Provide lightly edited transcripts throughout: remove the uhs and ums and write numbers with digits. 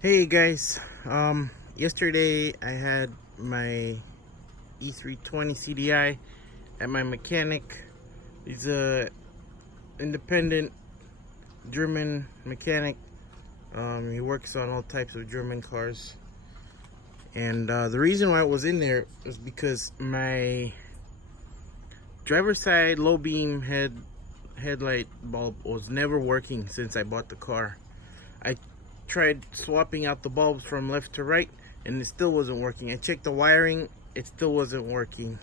Hey guys, yesterday I had my E320 CDI at my mechanic. He's a independent German mechanic. He works on all types of German cars. And the reason why it was in there was because my driver's side low beam headlight bulb was never working since I bought the car. I tried swapping out the bulbs from left to right and it still wasn't working. I checked the wiring, it still wasn't working.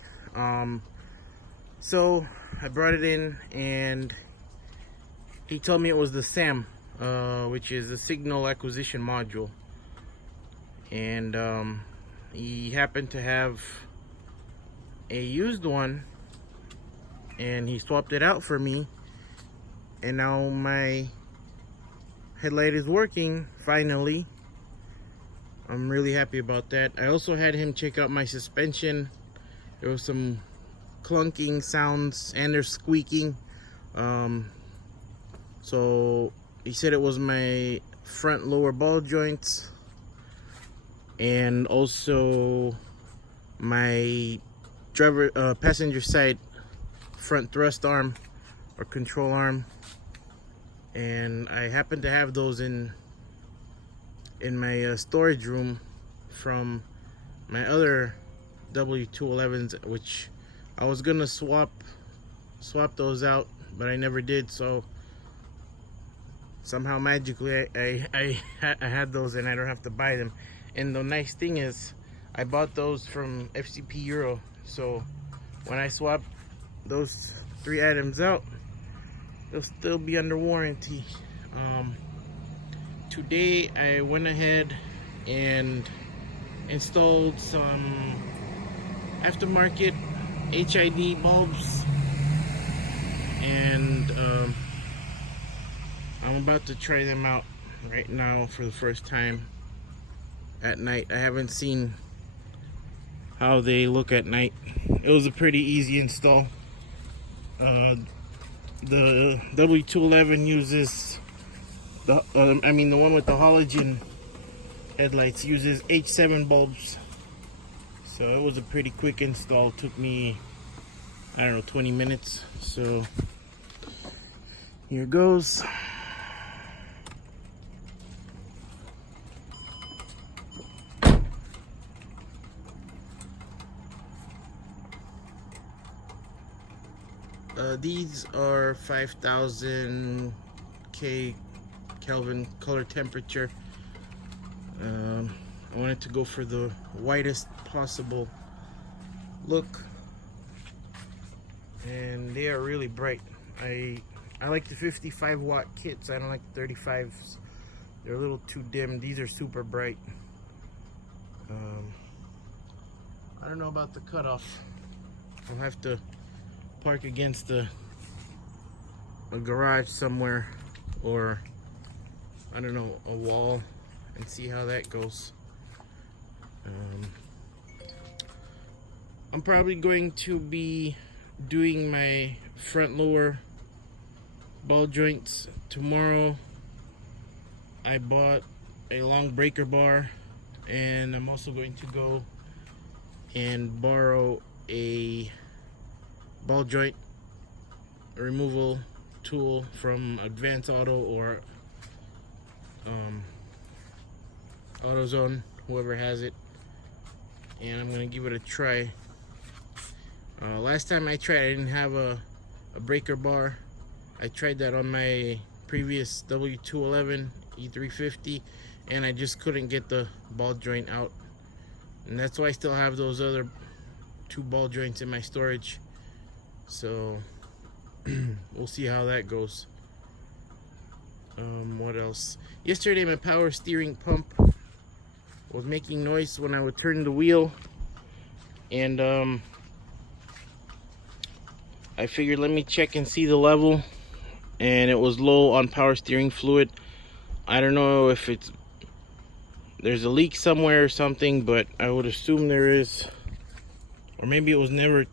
So I brought it in and he told me it was the SAM, which is the signal acquisition module. And he happened to have a used one and he swapped it out for me, and now my headlight is working finally. I'm really happy about that. I also had him check out my suspension. There was some clunking sounds and there's squeaking. So he said it was my front lower ball joints and also my passenger side front thrust arm or control arm. And I happen to have those in my storage room from my other W211s, which I was gonna swap those out, but I never did. So somehow magically I had those and I don't have to buy them. And the nice thing is I bought those from FCP Euro, so when I swap those 3 items out, they'll still be under warranty. Today I went ahead and installed some aftermarket HID bulbs, and I'm about to try them out right now for the first time at night. I haven't seen how they look at night. It was a pretty easy install. The W211 uses the one with the halogen headlights uses H7 bulbs, so it was a pretty quick install. It took me, I don't know, 20 minutes. So here goes. These are 5000 Kelvin color temperature. I wanted to go for the whitest possible look, and they are really bright. I like the 55 watt kits. I don't like the 35s. They're a little too dim. These are super bright. I don't know about the cutoff. I'll have to park against a garage somewhere, or I don't know, a wall, and see how that goes. I'm probably going to be doing my front lower ball joints tomorrow. I bought a long breaker bar, and I'm also going to go and borrow a ball joint removal tool from Advanced Auto or AutoZone, whoever has it, and I'm gonna give it a try. Last time I tried, I didn't have a breaker bar. I tried that on my previous W211 E320, and I just couldn't get the ball joint out, and that's why I still have those other 2 ball joints in my storage. So we'll see how that goes. What else? Yesterday my power steering pump was making noise when I would turn the wheel, and I figured let me check and see the level, and it was low on power steering fluid. I don't know if there's a leak somewhere or something, but I would assume there is, or maybe it was never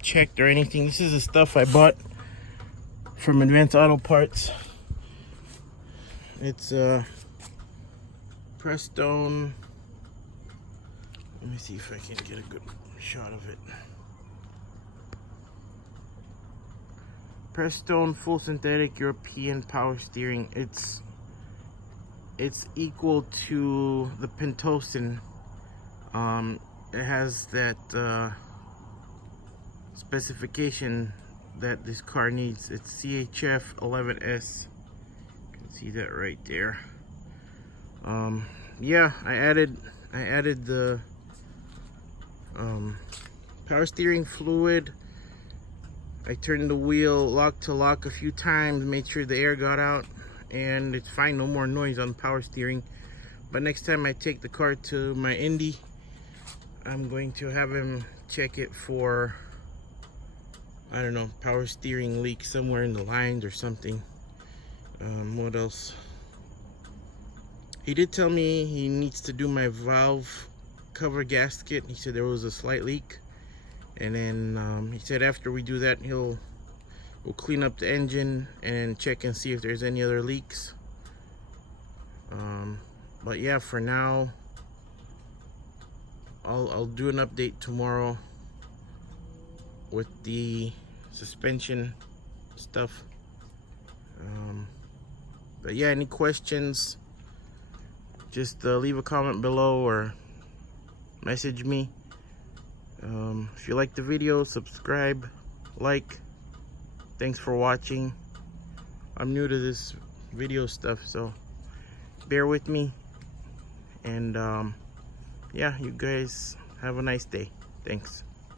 checked or anything. This is the stuff I bought from Advanced Auto Parts. It's Prestone. Let me see if I can get a good shot of it. Prestone full synthetic European power steering. It's equal to the Pentosin. It has that specification that this car needs. It's CHF 11S. You can see that right there. Yeah, I added the power steering fluid. I turned the wheel lock to lock a few times, made sure the air got out, and it's fine, no more noise on power steering. But next time I take the car to my Indy, I'm going to have him check it for, I don't know, power steering leak somewhere in the lines or something. What else? He did tell me he needs to do my valve cover gasket. He said there was a slight leak, and then he said after we do that we'll clean up the engine and check and see if there's any other leaks. But yeah, for now I'll do an update tomorrow with the suspension stuff. But yeah, any questions, just leave a comment below or message me. If you like the video, subscribe, like. Thanks for watching. I'm new to this video stuff, so bear with me. And yeah, you guys have a nice day. Thanks.